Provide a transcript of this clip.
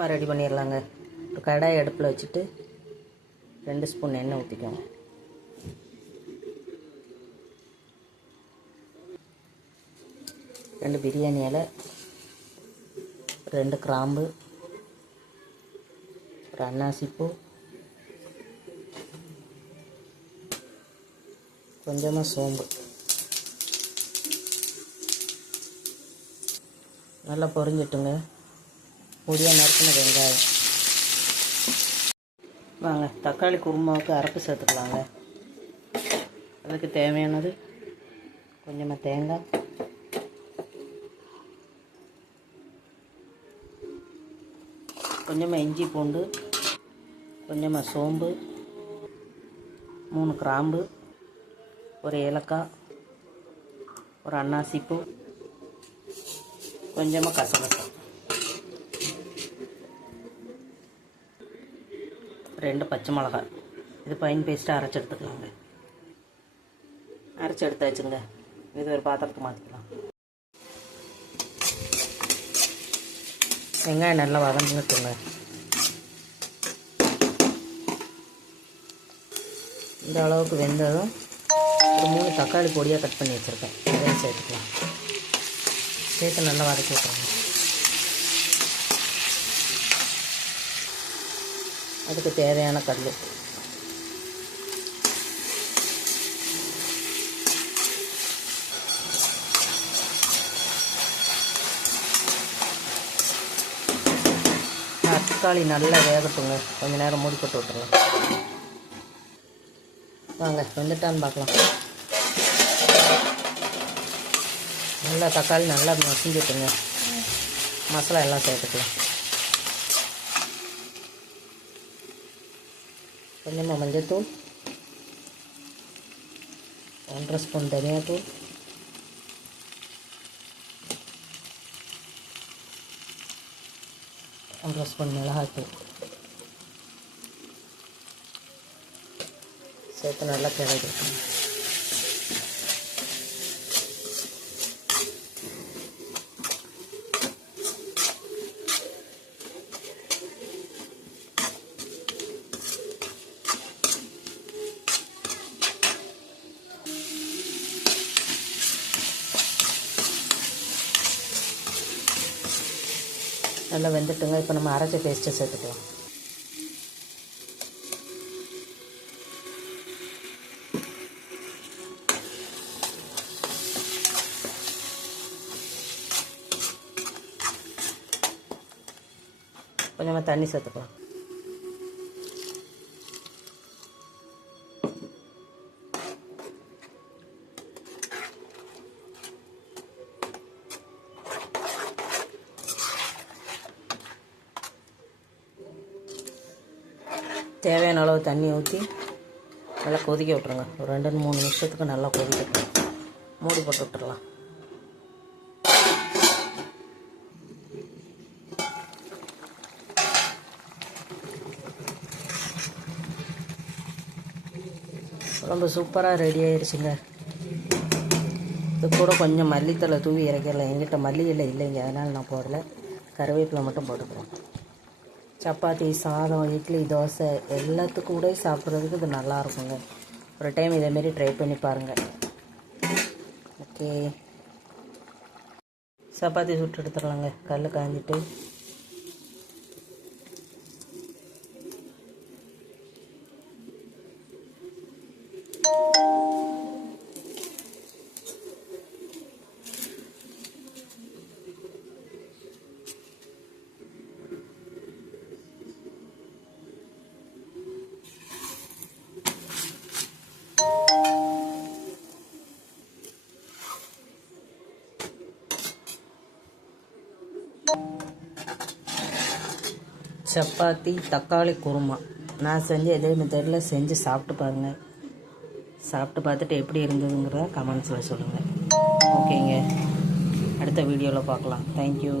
Kurma ready பண்ணிடலாங்க. ஒரு கடாய் அடுப்பில் வச்சுட்டு 2 ஸ்பூன் எண்ணெய் ஊற்றிக்கோங்க. ரெண்டு பிரியாணி இலை, 2 கிராம்பு, ஒரு அன்னாசிப்பூ, கொஞ்சமாக சோம்பு நல்லா பொரிஞ்சிட்டுங்க. பொடியாக நறுக்கின வெங்காயம். வாங்க தக்காளி குருமாவுக்கு அரைப்பு சேர்த்துக்கலாங்க. அதுக்கு தேவையானது கொஞ்சமாக தேங்காய், கொஞ்சமாக இஞ்சி பூண்டு, கொஞ்சமாக சோம்பு, 3 கிராம்பு, ஒரு ஏலக்காய், ஒரு அன்னாசிப்பூ, கொஞ்சமாக கசகசா, 2 பச்சை மிளகாய். இது ஃபைன் பேஸ்ட்டாக அரைச்சி எடுத்துக்கலாங்க. அரைச்சி எடுத்தாச்சுங்க. இது ஒரு பாத்திரத்துக்கு மாற்றிக்கலாம். வெங்காயம் நல்லா வதங்கிட்டுங்க. இந்த அளவுக்கு வெந்ததும் ஒரு 3 தக்காளி பொடியாக கட் பண்ணி வச்சுருக்கேன். அதையும் சேர்த்துக்கலாம். சேர்த்து நல்லா வதக்கி விட்டுருங்க. அதுக்கு தேவையான கல் உப்பு, தக்காளி நல்லா வேகட்டுங்க. கொஞ்சம் நேரம் மூடி போட்டு விட்டுருலாம். வாங்க வெந்துட்டான்னு பார்க்கலாம். நல்லா தக்காளி நல்லா மசிஞ்சிட்டுங்க. மசாலா எல்லாம் சேர்த்துக்கலாம். கொஞ்சமாக மஞ்சள்தூள், 1.5 ஸ்பூன் தனியாத்தூள், ஒன்றரை ஸ்பூன் மிளகாய்த்தூள் சேர்த்து நல்லா கிளறி வைக்கணும். நல்லா வெந்துட்டுங்க. இப்போ நம்ம அரைச்ச பேஸ்ட்டை சேர்த்துக்கலாம். கொஞ்சமாக தண்ணி சேர்த்துக்கலாம். தேவையான அளவு தண்ணி ஊற்றி நல்லா கொதிக்க விட்ருங்க. ஒரு 2-3 நிமிஷத்துக்கு நல்லா கொதிக்கட்டும். மூடி போட்டு விட்டுறலாம். ரொம்ப சூப்பராக ரெடி ஆயிடுச்சுங்க. இது கூட கொஞ்சம் மல்லித்தலை தூவி இறக்கிடலாம். என்கிட்ட மல்லி இலை இல்லைங்க, அதனால் நான் போடலை. கருவேப்பிலை மட்டும் போட்டுக்கிறோம். சப்பாத்தி, சாதம், இட்லி, தோசை எல்லாத்துக்கும் கூட சாப்பிட்றதுக்கு இது நல்லாயிருக்குங்க. ஒரு டைம் இதேமாரி ட்ரை பண்ணி பாருங்கள். ஓகே, சப்பாத்தி சுட்டு எடுத்துடலாங்க. கல் காஞ்சிட்டு சப்பாத்தி தக்காளி குருமா நான் செஞ்சு இதே மெத்தடில் செஞ்சு சாப்பிட்டு பாருங்கள். சாப்பிட்டு பார்த்துட்டு எப்படி இருந்ததுங்கிறத கமெண்ட்ஸில் சொல்லுங்கள். ஓகேங்க, அடுத்த வீடியோவில் பார்க்கலாம். தேங்க்யூ.